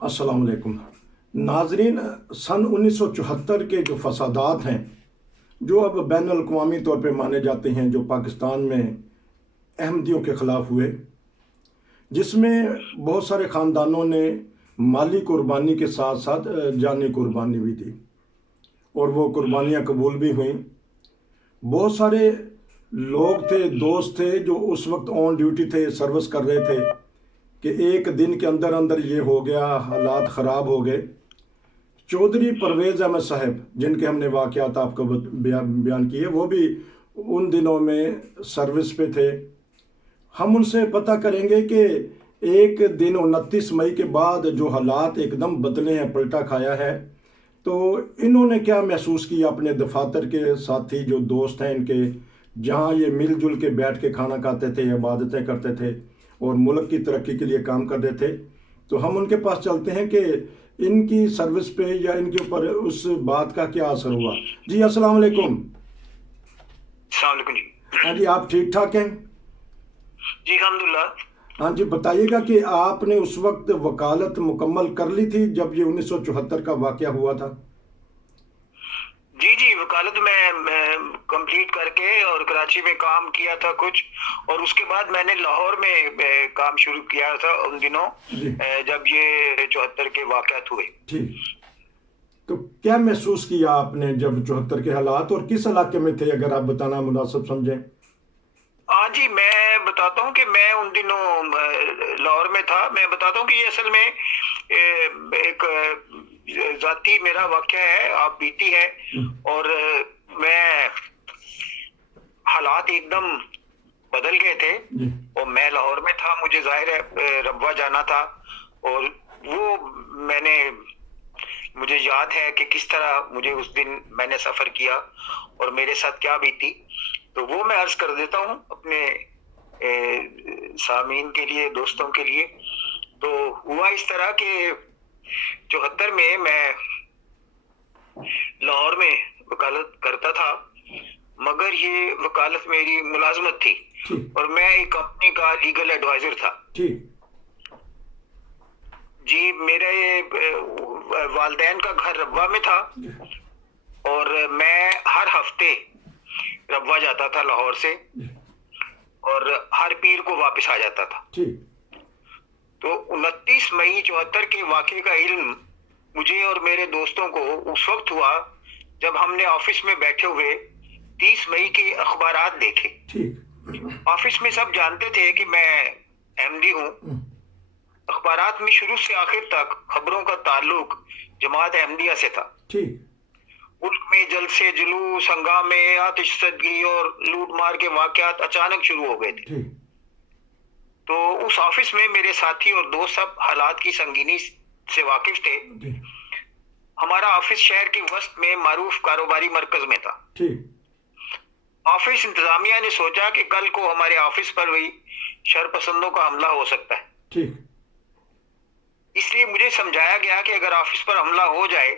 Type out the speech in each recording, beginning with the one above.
अस्सलाम वालेकुम नाजरीन। सन 1974 के जो फसादात हैं, जो अब बैन अल-अक़वामी तौर पे माने जाते हैं, जो पाकिस्तान में अहमदियों के ख़िलाफ़ हुए, जिसमें बहुत सारे ख़ानदानों ने माली कुर्बानी के साथ साथ जानी कुर्बानी भी दी और वो कुर्बानियाँ कबूल भी हुई। बहुत सारे लोग थे, दोस्त थे, जो उस वक्त ऑन ड्यूटी थे, सर्विस कर रहे थे कि एक दिन के अंदर अंदर ये हो गया, हालात ख़राब हो गए। चौधरी परवेज़ अहमद साहब, जिनके हमने वाक़यात आपको बयान किए, वो भी उन दिनों में सर्विस पे थे। हम उनसे पता करेंगे कि एक दिन 29 मई के बाद जो हालात एकदम बदले हैं, पलटा खाया है, तो इन्होंने क्या महसूस किया अपने दफातर के साथी जो दोस्त हैं इनके, जहाँ ये मिलजुल के बैठ के खाना खाते थे, इबादतें करते थे और मुल्क की तरक्की के लिए काम कर रहे थे। तो हम उनके पास चलते हैं कि इनकी सर्विस पे या इनके ऊपर उस बात का क्या असर हुआ। जी अस्सलाम वालेकुम। अस्सलाम वालेकुम जी। हाँ जी, आप ठीक ठाक हैं? जी अल्हम्दुलिल्लाह। हाँ जी, बताइएगा कि आपने उस वक्त वकालत मुकम्मल कर ली थी जब ये 1974 का वाक़या हुआ था? जी वकालत में कंप्लीट करके और कराची में काम किया था कुछ, और उसके बाद मैंने लाहौर में काम शुरू किया था उन दिनों जब ये 74 के वाक़यात हुए। ठीक, तो क्या महसूस किया आपने जब 74 के हालात, और किस इलाके में थे, अगर आप बताना मुनासिब समझें? हाँ जी, मैं बताता हूँ कि मैं उन दिनों लाहौर में था। मैं बताता हूँ कि ये असल में एक जाती मेरा वाक़या है, आप बीती है, और मैं हालात एकदम बदल गए थे और मैं लाहौर में था। मुझे जाहिर है रब्वा जाना था, और वो मुझे याद है कि किस तरह मुझे उस दिन मैंने सफ़र किया और मेरे साथ क्या बीती। तो वो मैं अर्ज कर देता हूँ अपने सामीन के लिए, दोस्तों के लिए। तो हुआ इस तरह के 74 में मैं लाहौर में वकालत करता था, मगर ये वकालत मेरी मुलाजमत थी और मैं एक कंपनी का लीगल एडवाइजर था। जी, मेरे वालदैन का घर रब्वा में था और मैं हर हफ्ते रब्वा जाता था लाहौर से, और हर पीर को वापस आ जाता था। तो 29 मई 74 के वाक़े का इल्म मुझे और मेरे दोस्तों को उस वक्त हुआ जब हमने ऑफिस में बैठे हुए 30 मई के अखबारात देखे। ऑफिस में सब जानते थे कि मैं एमडी हूँ। अखबारात में शुरू से आखिर तक खबरों का ताल्लुक जमात अहमदिया से था। मुल्क में जलसे, जुलूस, हंगामे, आतिशज़दी और लूट मार के वाक़यात अचानक शुरू हो गए थे। तो उस ऑफिस में मेरे साथी और दोस्त सब हालात की संगीनी से वाकिफ थे। हमारा ऑफिस शहर के वस्त में मारूफ कारोबारी मरकज में था। ऑफिस इंतजामिया ने सोचा कि कल को हमारे ऑफिस पर भी शरपसंदों का हमला हो सकता है। इसलिए मुझे समझाया गया कि अगर ऑफिस पर हमला हो जाए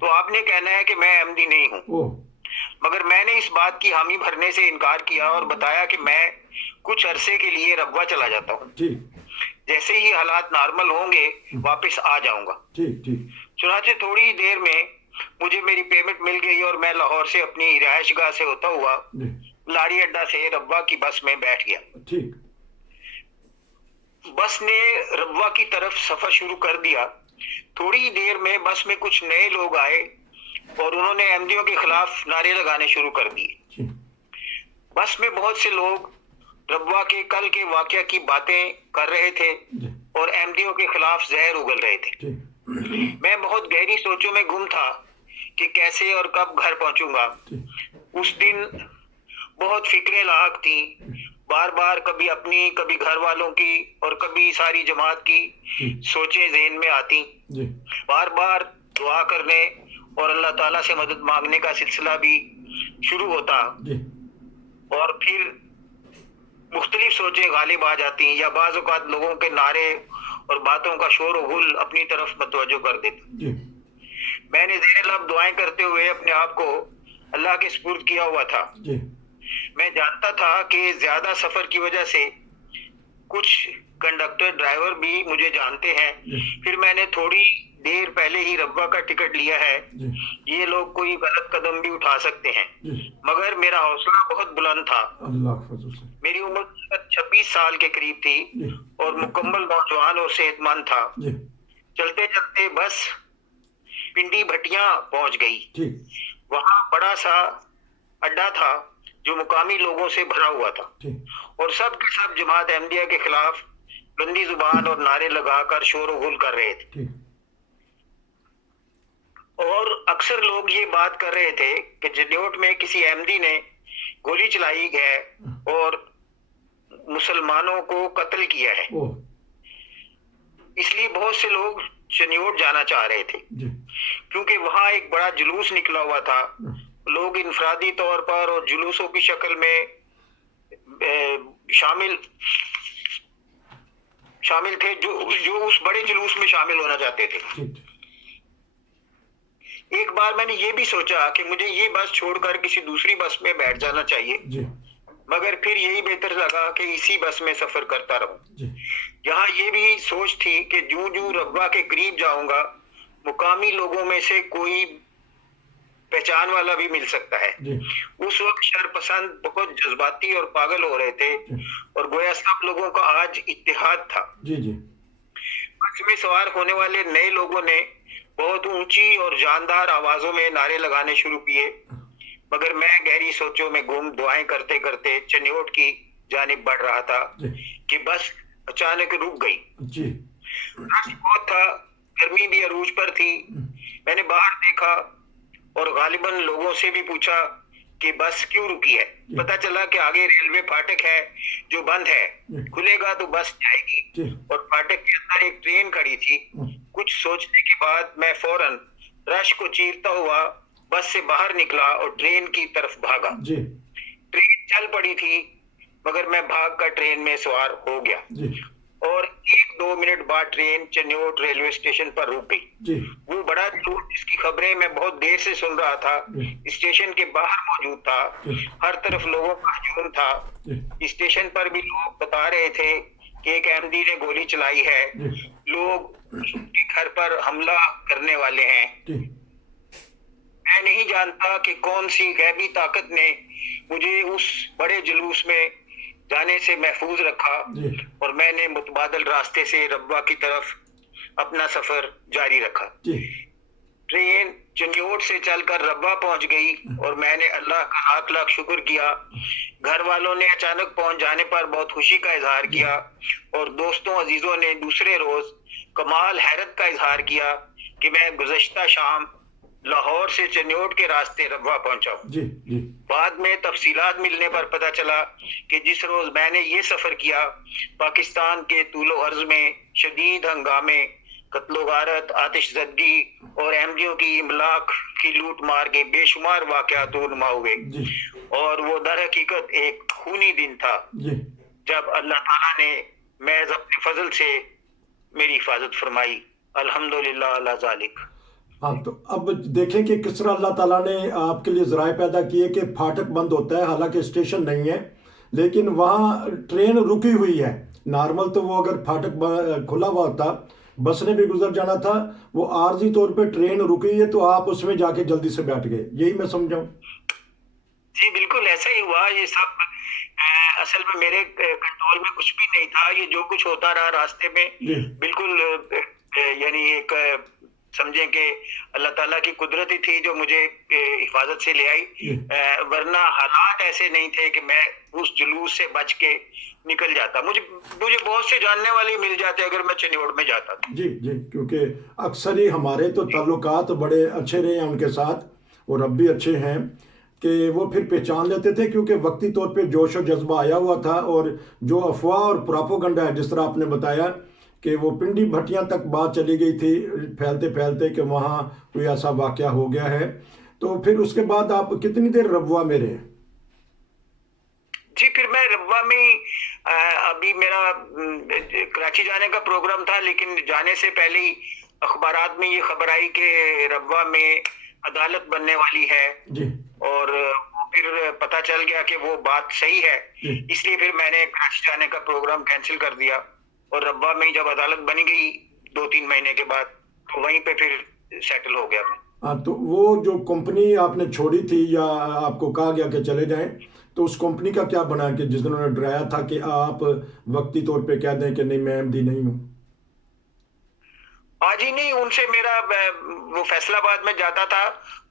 तो आपने कहना है कि मैं एमडी नहीं हूँ। मगर मैंने इस बात की हामी भरने से इनकार किया और बताया कि मैं कुछ अरसे के लिए रब्वा चला जाता हूँ, जैसे ही हालात नॉर्मल होंगे वापस आ जाऊंगा। चुनाचे थोड़ी ही देर में मुझे मेरी पेमेंट मिल गई और मैं लाहौर से अपनी रिहायशगाह से होता हुआ लाड़ी अड्डा से रब्वा की बस में बैठ गया। बस ने रब्वा की तरफ सफर शुरू कर दिया। थोड़ी ही देर में बस में कुछ नए लोग आए और उन्होंने एमडीओ के खिलाफ नारे लगाने शुरू कर दिए। बस में बहुत से लोग रब्वा के कल के वाकया की बातें कर रहे थे और एमडीओ के खिलाफ जहर उगल रहे थे। मैं बहुत गहरी सोचों में गुम था कि कैसे और कब घर पहुंचूंगा। उस दिन बहुत फिक्रें लाहक थी, बार बार कभी अपनी, कभी घर वालों की और कभी सारी जमात की सोचें ज़हन में आती। बार बार दुआ करने और अल्लाह ताला से मदद मांगने का सिलसिला भी शुरू होता और फिर मुख्तलिफ सोचें गालिब आ जाती, या बाज़ औक़ात लोगों के नारे और बातों का शोर और गुल अपनी तरफ मतवज्जो कर देता। मैंने ज़ेर लब दुआएं करते हुए अपने आप को अल्लाह के सुपुर्द किया हुआ था। मैं जानता था कि ज्यादा सफर की वजह से कुछ कंडक्टर ड्राइवर भी मुझे जानते हैं। फिर मैंने थोड़ी देर पहले ही रब्वा का टिकट लिया है, ये लोग कोई गलत कदम भी उठा सकते हैं। मगर मेरा हौसला बहुत बुलंद था। मेरी उम्र 26 साल के करीब थी और मुकम्मल नौजवान और सेहतमंद था। चलते चलते बस पिंडी भटिया पहुंच गई। वहां बड़ा सा अड्डा था जो मुकामी लोगों से भरा हुआ था और सब के सब जमात अहमदिया के खिलाफ गंदी जुबान और नारे लगाकर शोर गुल कर रहे थे। और अक्सर लोग ये बात कर रहे थे कि चनियोट में किसी अहमदी ने गोली चलाई है और मुसलमानों को कत्ल किया है। इसलिए बहुत से लोग चनियोट जाना चाह रहे थे क्योंकि वहां एक बड़ा जुलूस निकला हुआ था। लोग इनफरादी तौर पर और जुलूसों की शक्ल में शामिल थे जो उस बड़े जुलूस में शामिल होना चाहते थे। एक बार मैंने ये भी सोचा कि मुझे ये बस छोड़कर किसी दूसरी बस में बैठ जाना चाहिए, मगर फिर यही बेहतर लगा कि इसी बस में सफर करता रहूं। यहाँ ये भी सोच थी कि जूं रब्वा के करीब जाऊंगा मुकामी लोगों में से कोई पहचान वाला भी मिल सकता है। उस वक्त शरपसंद बहुत जज्बाती और पागल हो रहे थे और गोया सब लोगों का आज इत्तेहाद था। बस में सवार होने वाले नए लोगों ने बहुत ऊंची और जानदार आवाजों में नारे लगाने शुरू किए, मगर मैं गहरी सोचों में गुम दुआएं करते करते चनियोट की जानिब बढ़ रहा था कि बस अचानक रुक गई। रश बहुत था, गर्मी भी अरूज पर थी। मैंने बाहर देखा और गालिबन लोगों से भी पूछा कि बस क्यों रुकी है। पता चला कि आगे रेलवे फाटक है जो बंद है, खुलेगा तो बस जाएगी। और फाटक के अंदर एक ट्रेन खड़ी थी। कुछ सोचने के बाद मैं फौरन रश को चीरता हुआ बस से बाहर निकला और ट्रेन की तरफ भागा। ट्रेन चल पड़ी थी मगर मैं भागकर ट्रेन में सवार हो गया और 1-2 मिनट बाद ट्रेन चनियोट रेलवे स्टेशन पर रुक गई। वो बड़ा जुलूस जिसकी खबरें मैं बहुत देर से सुन रहा था स्टेशन के बाहर मौजूद था। हर तरफ लोगों का हजूम था। स्टेशन पर भी लोग बता रहे थे कि एक अहमदी ने गोली चलाई है, लोग उसके घर पर हमला करने वाले हैं। मैं नहीं जानता कि कौन सी गैबी ताकत ने मुझे उस बड़े जुलूस में जाने से महफूज रखा और मैंने मुतबादल रास्ते से रब्वा की तरफ अपना सफर जारी रखा। ट्रेन चनियोट से चलकर रब्वा पहुंच गई और मैंने अल्लाह का लाख लाख शुक्र किया। घर वालों ने अचानक पहुंच जाने पर बहुत खुशी का इजहार किया और दोस्तों अजीजों ने दूसरे रोज कमाल हैरत का इजहार किया कि मैं गुज़श्ता शाम लाहौर से चनियोट के रास्ते रब्वा पहुंचा हूं। बाद में तफसीलात मिलने पर पता चला कि जिस रोज मैंने ये सफर किया पाकिस्तान के तूलो अर्ज में शदीद हंगामे, कत्लो गारत, आतिशजदगी और अहमदियों की इमलाक की लूट मार के बेशुमार वाकयात रूनुमा हुए और वो दर हकीकत एक खूनी दिन था जब अल्लाह ताला ने महज अपने फजल से मेरी हिफाजत फरमाई। अल्हम्दुलिल्लाह अला ज़ालिक। हाँ, तो अब देखें कि किस तरह अल्लाह ताला ने आपके लिए ज़राए पैदा किए कि फाटक बंद होता है, हालांकि स्टेशन नहीं है लेकिन वहाँ ट्रेन रुकी हुई है। नॉर्मल तो वो अगर फाटक खुला हुआ होता बस ने भी गुजर जाना था, वो आर्जी तौर पे ट्रेन रुकी है तो आप उसमें जाके जल्दी से बैठ गए, यही मैं समझाऊं? जी बिल्कुल ऐसा ही हुआ। ये सब असल में मेरे कंट्रोल में कुछ भी नहीं था। ये जो कुछ होता रहा रास्ते में बिल्कुल यानी एक समझें कि अल्लाह ताला की कुदरत ही थी जो मुझे हिफाजत से ले आई, वरना हालात ऐसे नहीं थे कि मैं उस जुलूस से बच के निकल जाता। मुझे बहुत से जानने वाले मिल जाते अगर मैं चनियोट में जाता था। जी, क्योंकि अक्सर ही हमारे तो ताल्लुकात बड़े अच्छे रहे हैं उनके साथ और अब भी अच्छे हैं कि वो फिर पहचान लेते थे क्योंकि वक्ती तौर पे जोश और जज्बा आया हुआ था। और जो अफवाह और प्रोपेगेंडा है जिस तरह आपने बताया कि वो पिंडी भटियां तक बात चली गई थी फैलते फैलते कि वहाँ कोई ऐसा वाकया हो गया है, तो फिर उसके बाद आप कितनी देर रब्वा में रहे? जी फिर मैं रब्वा में अभी मेरा कराची जाने का प्रोग्राम था लेकिन जाने से पहले ही अखबारात में ये खबर आई कि रब्वा में अदालत बनने वाली है। जी और फिर पता चल गया कि वो बात सही है, जी इसलिए फिर मैंने कराची जाने का प्रोग्राम कैंसिल कर दिया। और रब्बा में ही जब अदालत बनी गई 2-3 महीने के बाद, तो वहीं पे फिर सेटल हो गया मैं। हाँ, तो वो जो कंपनी आपने छोड़ी थी या आपको कहा गया कि चले जाएं, तो उस कंपनी का क्या बना कि जिस दिन उन्होंने डराया था कि आप वक्ती तौर पे कह दें कि नहीं मैं एमडी नहीं हूँ? हाँ जी, नहीं, उनसे मेरा वो फैसलाबाद में जाता था,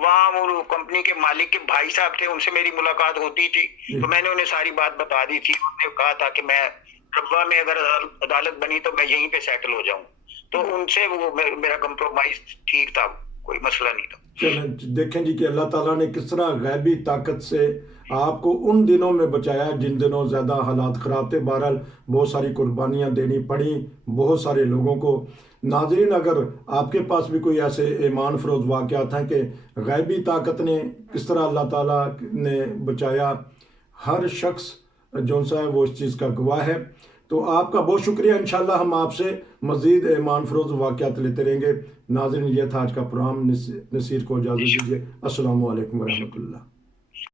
वहाँ वो कंपनी के मालिक के भाई साहब थे, उनसे मेरी मुलाकात होती थी। जी तो मैंने उन्हें सारी बात बता दी थी। उन्होंने कहा था कि मैं रब्वा में अगर अदालत बनी तो मैं यहीं पे सेटल हो जाऊं। तो उनसे वो मेरा कंप्रोमाइज ठीक था, कोई मसला नहीं था। चलें देखें जी कि अल्लाह ताला ने किस तरह गैबी ताकत से आपको उन दिनों में बचाया जिन दिनों ज़्यादा हालात ख़राब थे। बहरहाल बहुत सारी कुर्बानियाँ देनी पड़ी बहुत सारे लोगों को। नाजरीन, अगर आपके पास भी कोई ऐसे ईमान फरोज वाक़यात हैं कि गैबी ताकत ने किस तरह अल्लाह ताला ने बचाया, हर शख्स जो सा है वो इस चीज़ का गवाह है। तो आपका बहुत शुक्रिया। इंशाल्लाह हम आपसे मज़ीद ईमान फरोज वाक़यात लेते रहेंगे। नाज़रीन, ये था आज का प्रोग्राम। नसीर को इजाज़त दीजिए। अस्सलामु अलैकुम वरहमतुल्लाह।